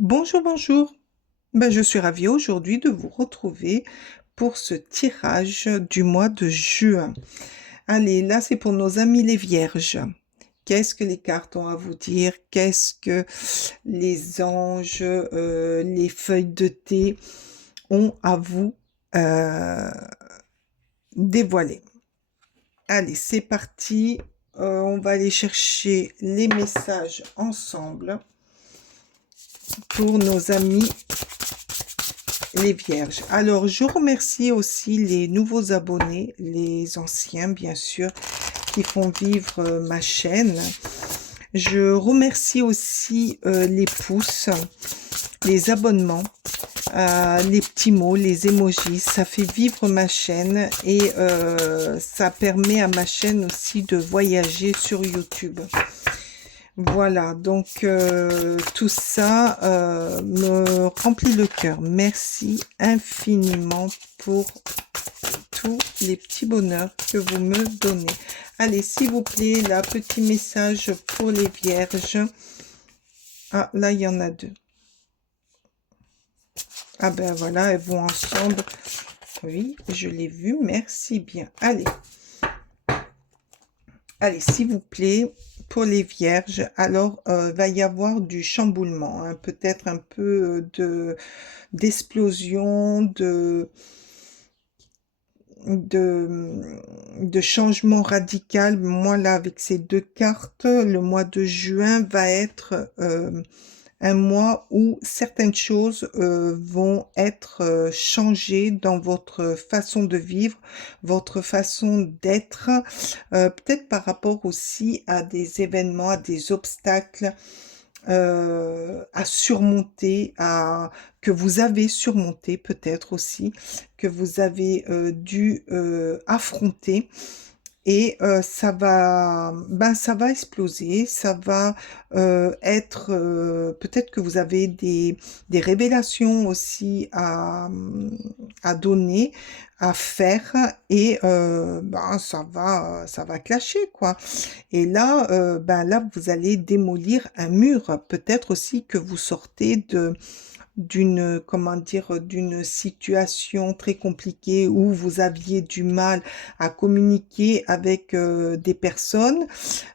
Bonjour, bonjour. Je suis ravie aujourd'hui de vous retrouver pour ce tirage du mois de juin. Allez, là, c'est pour nos amis les vierges. Qu'est-ce que les cartes ont à vous dire? Qu'est-ce que les anges, les feuilles de thé ont à vous euh, dévoiler? Allez, c'est parti. On va aller chercher les messages ensemble pour nos amis les vierges. Alors, je remercie aussi les nouveaux abonnés, les anciens, bien sûr, qui font vivre ma chaîne. Je remercie aussi les pouces, les abonnements, les petits mots, les emojis. Ça fait vivre ma chaîne et ça permet à ma chaîne aussi de voyager sur YouTube. Voilà, donc tout ça me remplit le cœur. Merci infiniment pour tous les petits bonheurs que vous me donnez. Allez, s'il vous plaît, là, petit message pour les vierges. Ah, là, il y en a deux. Ah ben voilà, elles vont ensemble. Oui, je l'ai vu, merci bien. Allez. Allez, s'il vous plaît, pour les vierges, alors va y avoir du chamboulement, hein, peut-être un peu d'explosion, de changement radical. Moi, là, avec ces deux cartes, le mois de juin va être un mois où certaines choses vont être changées dans votre façon de vivre, votre façon d'être, peut-être par rapport aussi à des événements, à des obstacles à surmonter, que vous avez surmonté peut-être aussi, que vous avez dû affronter. Et ça va exploser, ça va être, peut-être que vous avez des révélations aussi à donner, à faire, et ça va clasher, quoi. Et là, là, vous allez démolir un mur. Peut-être aussi que vous sortez d'une, comment dire, d'une situation très compliquée où vous aviez du mal à communiquer avec des personnes.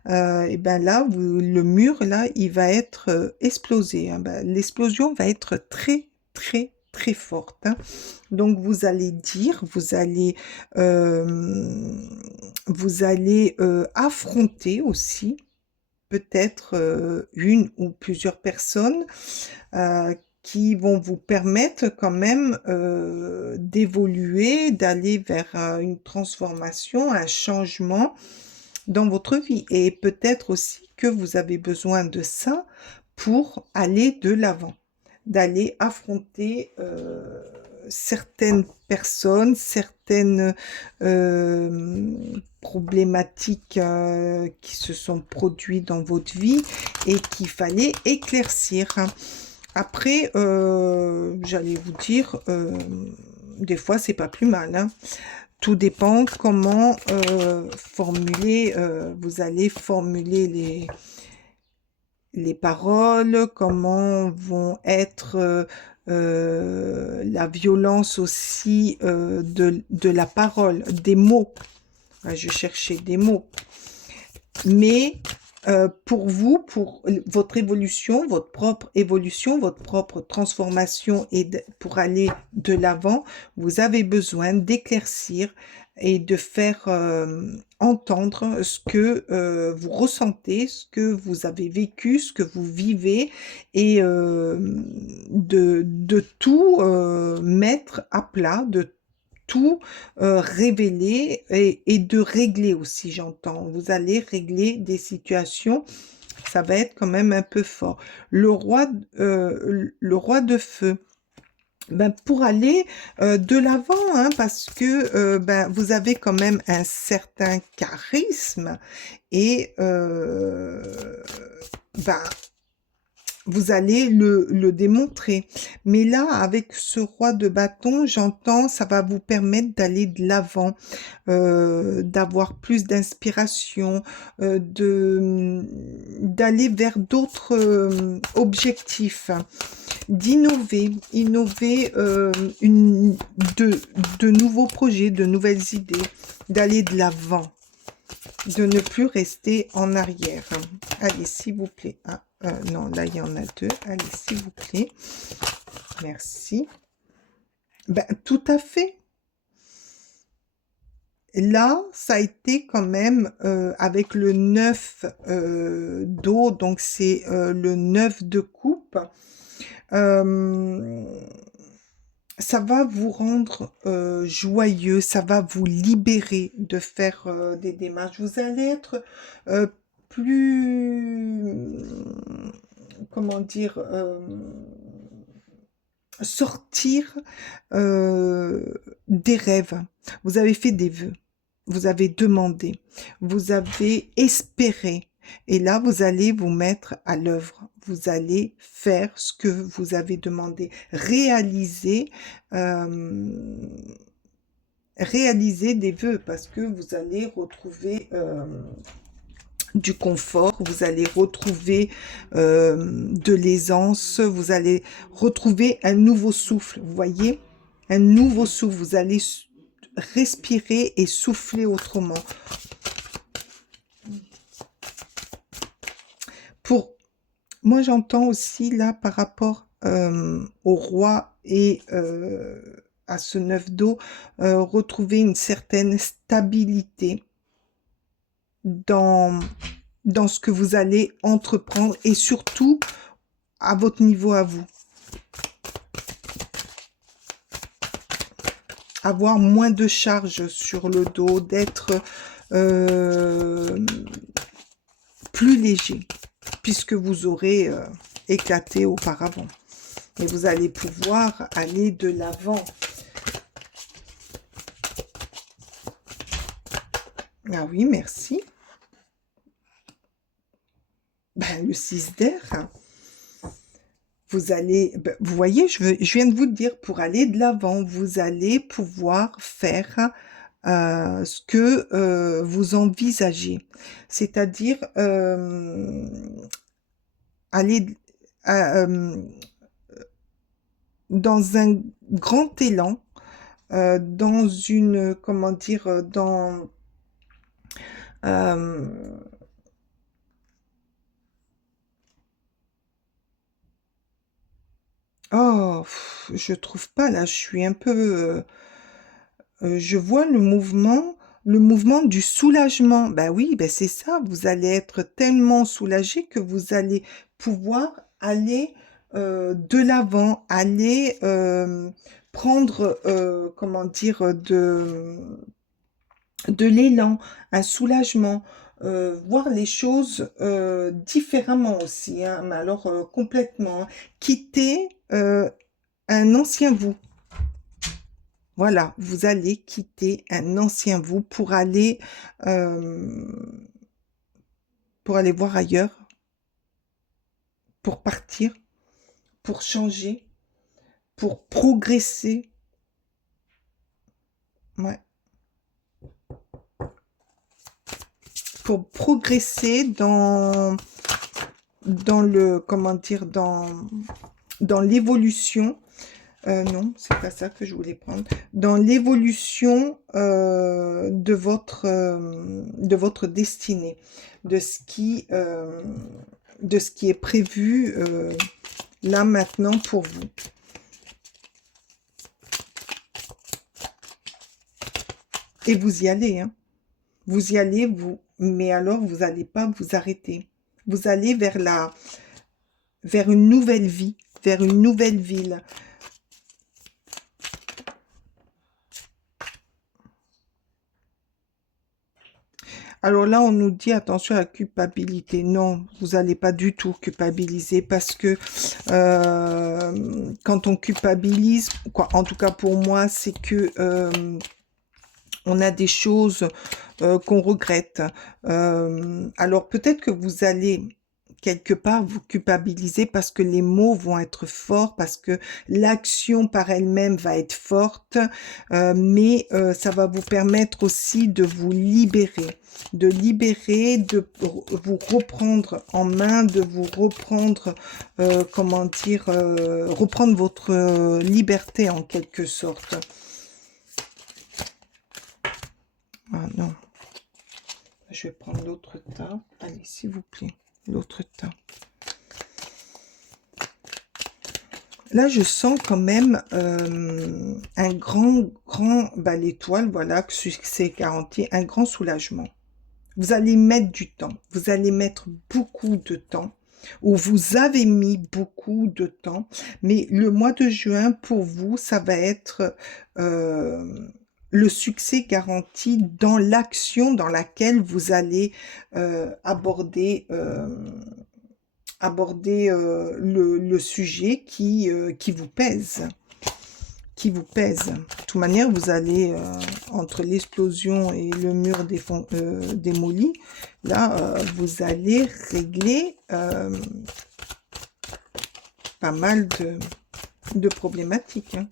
Et ben là, le mur, là, il va être explosé, hein. L'explosion va être très, très, très forte, hein. Donc, vous allez affronter aussi peut-être une ou plusieurs personnes qui vont vous permettre quand même d'évoluer, d'aller vers une transformation, un changement dans votre vie. Et peut-être aussi que vous avez besoin de ça pour aller de l'avant, d'aller affronter certaines personnes, certaines problématiques qui se sont produites dans votre vie et qu'il fallait éclaircir. Après, j'allais vous dire, des fois, c'est pas plus mal, hein. Tout dépend comment vous allez formuler les paroles, comment vont être la violence aussi de la parole, des mots. Ouais, je cherchais des mots. Mais pour vous, pour votre évolution, votre propre évolution, votre propre transformation et pour aller de l'avant, vous avez besoin d'éclaircir et de faire entendre ce que vous ressentez, ce que vous avez vécu, ce que vous vivez et de tout mettre à plat, de tout révéler et de régler aussi, j'entends. Vous allez régler des situations, ça va être quand même un peu fort. Le roi de feu, pour aller de l'avant, hein, parce que vous avez quand même un certain charisme et ben, vous allez le démontrer. Mais là, avec ce roi de bâton, j'entends, ça va vous permettre d'aller de l'avant, d'avoir plus d'inspiration, d'aller vers d'autres objectifs. innover de nouveaux projets, de nouvelles idées, d'aller de l'avant, de ne plus rester en arrière. Allez, s'il vous plaît. Ah, non, là, il y en a deux. Allez, s'il vous plaît. Merci. Ben, tout à fait. Là, ça a été quand même avec le 9 d'eau, donc c'est le 9 de coupe. Euh, ça va vous rendre joyeux, ça va vous libérer de faire des démarches. Vous allez être plus, comment dire, sortir des rêves. Vous avez fait des vœux, vous avez demandé, vous avez espéré. Et là, vous allez vous mettre à l'œuvre. Vous allez faire ce que vous avez demandé. Réaliser des vœux parce que vous allez retrouver du confort, vous allez retrouver de l'aisance, vous allez retrouver un nouveau souffle, vous voyez? Un nouveau souffle, vous allez respirer et souffler autrement. Moi, j'entends aussi là par rapport au roi et à ce 9 d'eau, retrouver une certaine stabilité dans ce que vous allez entreprendre et surtout à votre niveau à vous. Avoir moins de charge sur le dos, d'être plus léger, puisque vous aurez éclaté auparavant. Et vous allez pouvoir aller de l'avant. Ah oui, merci. Ben, le 6 d'air. Vous allez, ben, vous voyez, je viens de vous le dire, pour aller de l'avant, vous allez pouvoir faire ce que vous envisagez. C'est-à-dire aller dans un grand élan, dans une, comment dire, dans... oh, je trouve pas là, je suis un peu... je vois le mouvement du soulagement. Ben oui, ben c'est ça, vous allez être tellement soulagé que vous allez pouvoir aller de l'avant, aller prendre, comment dire, de l'élan, un soulagement, voir les choses différemment aussi, hein, mais alors complètement, hein. Quitter un ancien vous. Voilà, vous allez quitter un ancien vous euh, pour aller voir ailleurs, pour partir, pour changer, pour progresser. Ouais. Pour progresser dans le, comment dire, dans l'évolution. Non, c'est pas ça que je voulais prendre. Dans l'évolution de votre destinée, de ce qui est prévu là maintenant pour vous. Et vous y allez, hein. Vous y allez, mais alors vous n'allez pas vous arrêter. Vous allez vers une nouvelle vie, vers une nouvelle ville. Alors là, on nous dit attention à la culpabilité. Non, vous n'allez pas du tout culpabiliser parce que quand on culpabilise, quoi, en tout cas pour moi, c'est que on a des choses qu'on regrette. Alors peut-être que vous allez quelque part vous culpabiliser parce que les mots vont être forts, parce que l'action par elle-même va être forte, mais ça va vous permettre aussi de vous libérer, de vous reprendre en main, de vous reprendre, comment dire, reprendre votre liberté en quelque sorte. Ah non. Je vais prendre l'autre tas. Allez, s'il vous plaît, l'autre tas. Là, je sens quand même un grand, l'étoile, voilà, succès garanti, un grand soulagement. Vous allez mettre du temps, vous allez mettre beaucoup de temps, ou vous avez mis beaucoup de temps, mais le mois de juin, pour vous, ça va être le succès garanti dans l'action dans laquelle vous allez aborder le sujet qui vous pèse. Qui vous pèse. De toute manière, vous allez, entre l'explosion et le mur démoli, là, vous allez régler pas mal de problématiques. Hein.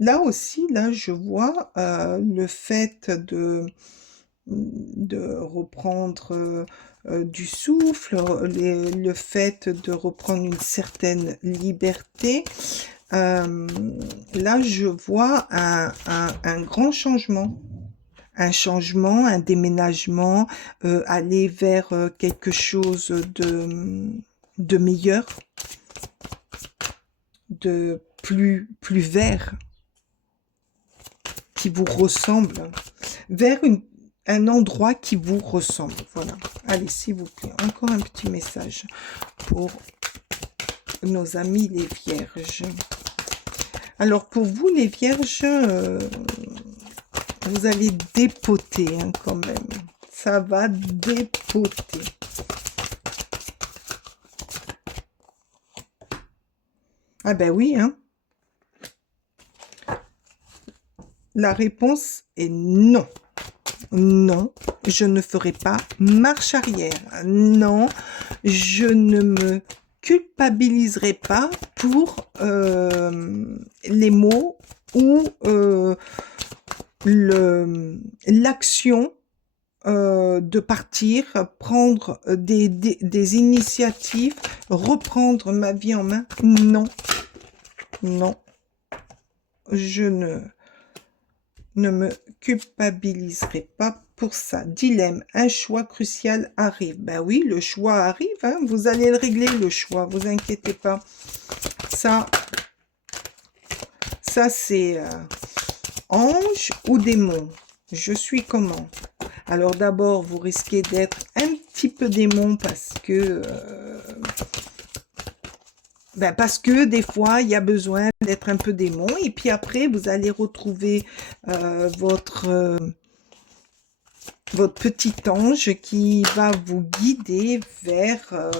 Là aussi, là, je vois le fait de reprendre du souffle, le fait de reprendre une certaine liberté. Là, je vois un grand changement. Un changement, un déménagement, aller vers quelque chose de meilleur, de plus vert, qui vous ressemble, vers un endroit qui vous ressemble. Voilà. Allez, s'il vous plaît, encore un petit message pour nos amis les vierges. Alors, pour vous, les vierges, vous allez dépoter hein, quand même. Ça va dépoter. Ah ben oui, hein. La réponse est non. Non, je ne ferai pas marche arrière. Non, je ne me culpabiliserai pas pour les mots ou l'action de partir, prendre des initiatives, reprendre ma vie en main. Non, non, je ne me culpabiliserai pas pour ça. Dilemme, un choix crucial arrive. Ben oui, le choix arrive, hein, vous allez le régler, le choix, vous inquiétez pas. Ça c'est ange ou démon. Je suis comment? Alors d'abord, vous risquez d'être un petit peu démon parce que des fois, il y a besoin d'être un peu démon. Et puis après, vous allez retrouver votre petit ange qui va vous guider vers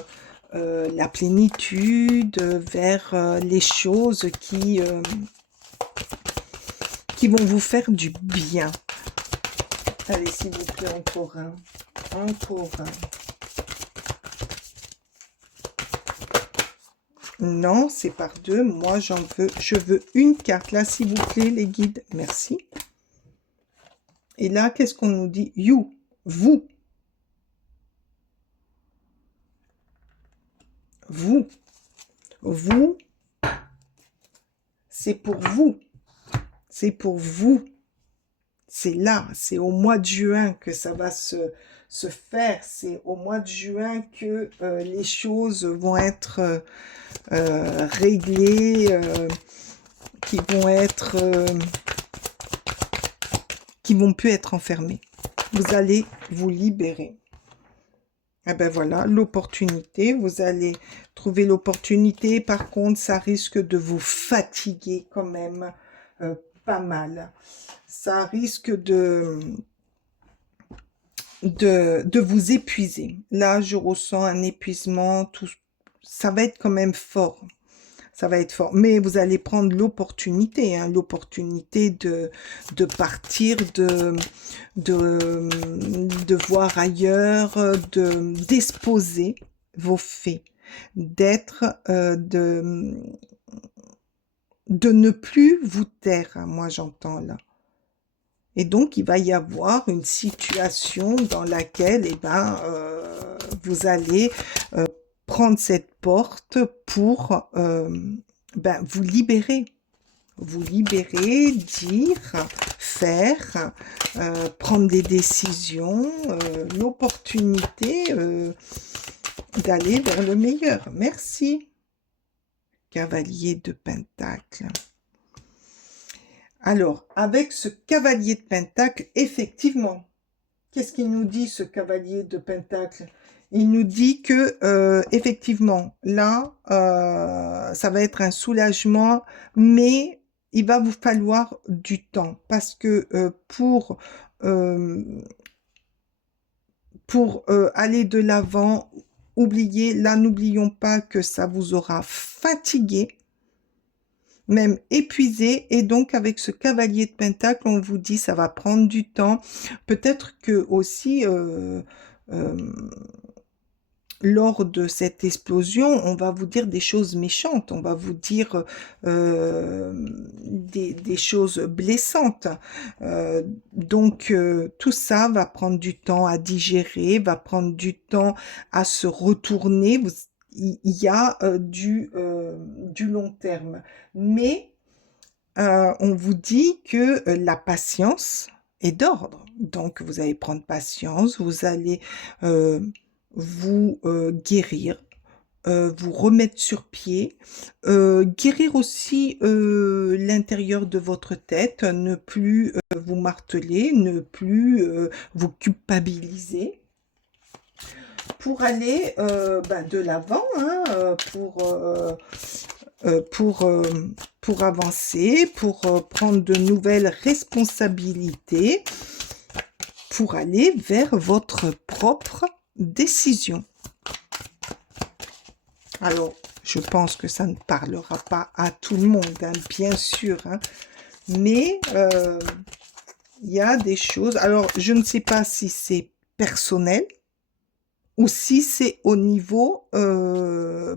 la plénitude, vers les choses qui vont vous faire du bien. Allez, s'il vous plaît, encore un. Encore un. Non, c'est par deux. Moi, je veux une carte. Là, s'il vous plaît, les guides. Merci. Et là, qu'est-ce qu'on nous dit? You, vous. Vous. Vous. C'est pour vous. C'est pour vous. C'est là, c'est au mois de juin que ça va se faire. C'est au mois de juin que les choses vont être réglées, qui vont plus être enfermées. Vous allez vous libérer. Eh ben voilà, l'opportunité. Vous allez trouver l'opportunité. Par contre, ça risque de vous fatiguer quand même pas mal. Ça risque de vous épuiser. Là, je ressens un épuisement. Ça va être quand même fort. Ça va être fort. Mais vous allez prendre l'opportunité, hein, l'opportunité de partir, de voir ailleurs, d'exposer vos faits, d'être, de ne plus vous taire, hein, moi j'entends là. Et donc, il va y avoir une situation dans laquelle, eh ben, vous allez prendre cette porte pour ben, vous libérer. Vous libérer, dire, faire, prendre des décisions, l'opportunité d'aller vers le meilleur. Merci, cavalier de Pentacle. Alors, avec ce cavalier de Pentacle, effectivement, qu'est-ce qu'il nous dit, ce cavalier de Pentacle? Il nous dit que, effectivement, là, ça va être un soulagement, mais il va vous falloir du temps, parce que pour aller de l'avant, n'oublions pas que ça vous aura fatigué, même épuisé, et donc avec ce cavalier de Pentacle, on vous dit ça va prendre du temps. Peut-être que aussi lors de cette explosion, on va vous dire des choses méchantes, on va vous dire des choses blessantes. Donc tout ça va prendre du temps à digérer, va prendre du temps à se retourner. Il y a du long terme. Mais on vous dit que la patience est d'ordre. Donc vous allez prendre patience, vous allez vous guérir, vous remettre sur pied, guérir aussi l'intérieur de votre tête, ne plus vous marteler, ne plus vous culpabiliser, pour aller ben, de l'avant, hein, pour avancer, pour prendre de nouvelles responsabilités, pour aller vers votre propre décision. Alors, je pense que ça ne parlera pas à tout le monde, hein, bien sûr, hein, mais il y a des choses. Alors, je ne sais pas si c'est personnel ou si c'est au niveau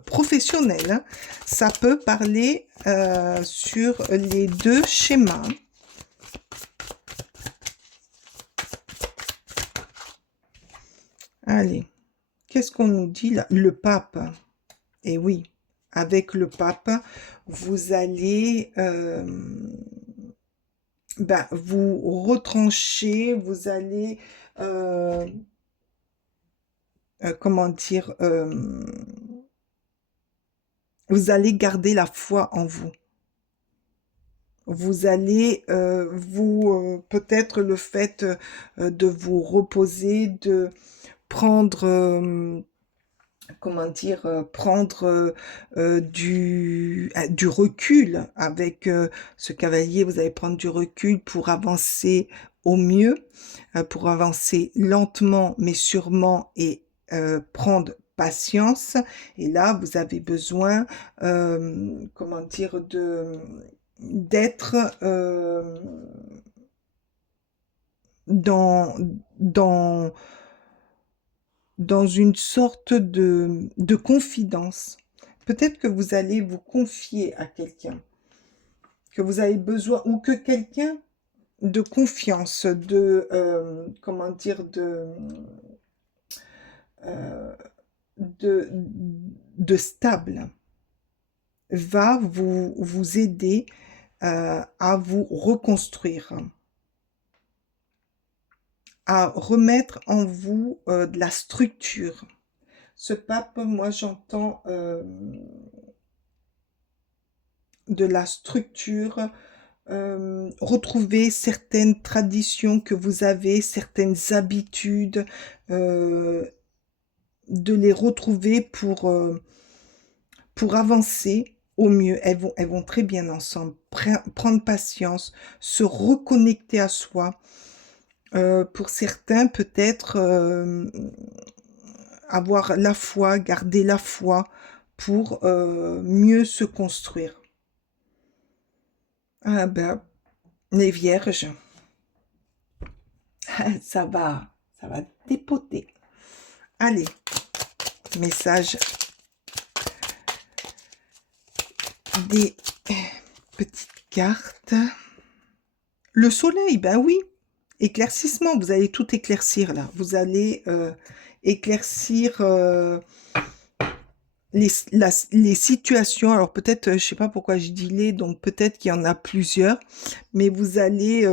professionnel, hein. Ça peut parler sur les deux schémas. Allez, qu'est-ce qu'on nous dit là? Le pape. Et oui, avec le pape, vous allez ben, vous retrancher, vous allez, comment dire, vous allez garder la foi en vous. Vous allez peut-être le fait de vous reposer, de prendre, comment dire, prendre du recul avec ce cavalier. Vous allez prendre du recul pour avancer au mieux, pour avancer lentement mais sûrement, et prendre patience. Et là, vous avez besoin, comment dire, d'être dans, dans, dans une sorte de confidence. Peut-être que vous allez vous confier à quelqu'un, que vous avez besoin, ou que quelqu'un de confiance, comment dire, euh, de stable, va vous aider à vous reconstruire, à remettre en vous de la structure. Ce pape, moi j'entends de la structure, retrouver certaines traditions que vous avez, certaines habitudes, de les retrouver pour avancer au mieux. Elles vont très bien ensemble. Prendre patience, se reconnecter à soi. Pour certains, peut-être avoir la foi, garder la foi pour mieux se construire. Ah ben, les vierges, ça va dépoter. Allez, message des petites cartes. Le soleil, ben oui, éclaircissement, vous allez tout éclaircir là. Vous allez éclaircir les situations. Alors peut-être, je sais pas pourquoi je dis les, donc peut-être qu'il y en a plusieurs, mais vous allez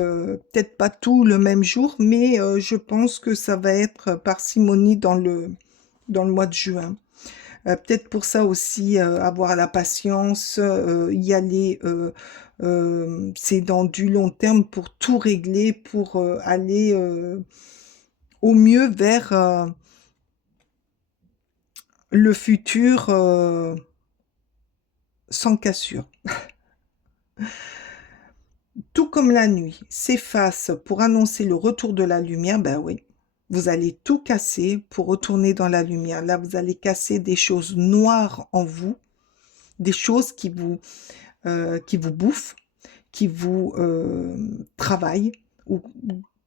peut-être pas tout le même jour, mais je pense que ça va être parcimonie dans le mois de juin. Peut-être pour ça aussi, avoir la patience, y aller, c'est dans du long terme pour tout régler, pour aller au mieux vers le futur sans cassure. Tout comme la nuit s'efface pour annoncer le retour de la lumière, ben oui, vous allez tout casser pour retourner dans la lumière. Là, vous allez casser des choses noires en vous, des choses qui vous bouffent, qui vous travaillent ou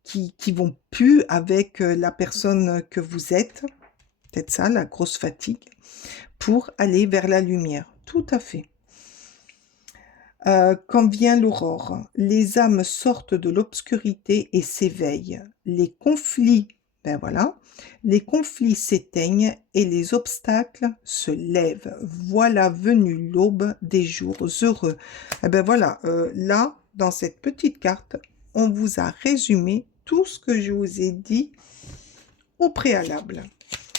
qui vont plus avec la personne que vous êtes. Peut-être ça, la grosse fatigue, pour aller vers la lumière. Tout à fait. Quand vient l'aurore, les âmes sortent de l'obscurité et s'éveillent. Les conflits, ben voilà, les conflits s'éteignent et les obstacles se lèvent. Voilà venue l'aube des jours heureux. Eh ben voilà, là, dans cette petite carte, on vous a résumé tout ce que je vous ai dit au préalable.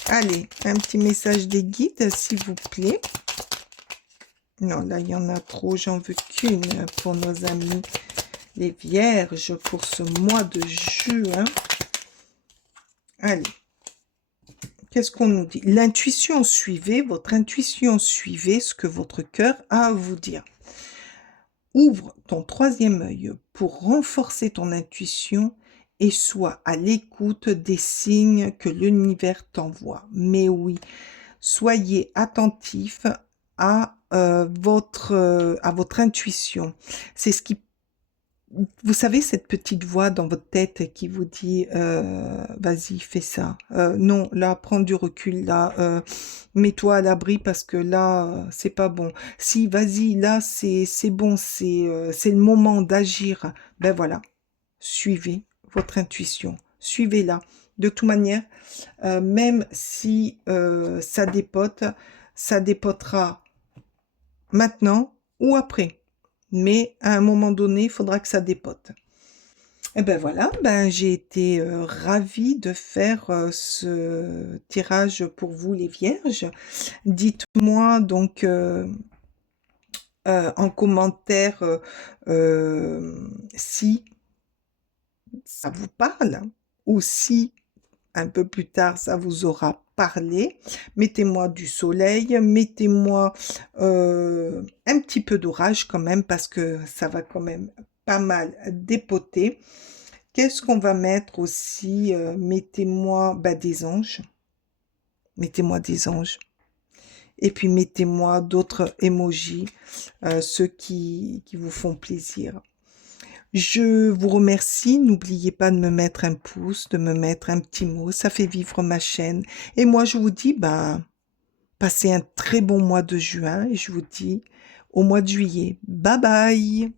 Allez, un petit message des guides, s'il vous plaît. Non, là, il y en a trop. J'en veux qu'une pour nos amis les vierges pour ce mois de juin. Allez, qu'est-ce qu'on nous dit? L'intuition, suivez, votre intuition, suivez ce que votre cœur a à vous dire. Ouvre ton troisième œil pour renforcer ton intuition et sois à l'écoute des signes que l'univers t'envoie. Mais oui, soyez attentif à votre intuition. C'est ce qui, vous savez, cette petite voix dans votre tête qui vous dit vas-y, fais ça. Non, là, prends du recul, là, mets-toi à l'abri parce que là, c'est pas bon. Si, vas-y, là, c'est bon, c'est le moment d'agir. Ben voilà, suivez votre intuition, suivez-la. De toute manière, même si ça dépotera maintenant ou après. Mais à un moment donné, il faudra que ça dépote. Et ben voilà, ben j'ai été ravie de faire ce tirage pour vous les vierges. Dites-moi donc en commentaire si ça vous parle ou si un peu plus tard, ça vous aura parlé. Mettez-moi du soleil, mettez-moi un petit peu d'orage quand même, parce que ça va quand même pas mal dépoter. Qu'est-ce qu'on va mettre aussi? Mettez-moi des anges. Mettez-moi des anges. Et puis mettez-moi d'autres emojis, ceux qui vous font plaisir. Je vous remercie. N'oubliez pas de me mettre un pouce, de me mettre un petit mot. Ça fait vivre ma chaîne. Et moi, je vous dis, passez un très bon mois de juin. Et je vous dis au mois de juillet. Bye bye!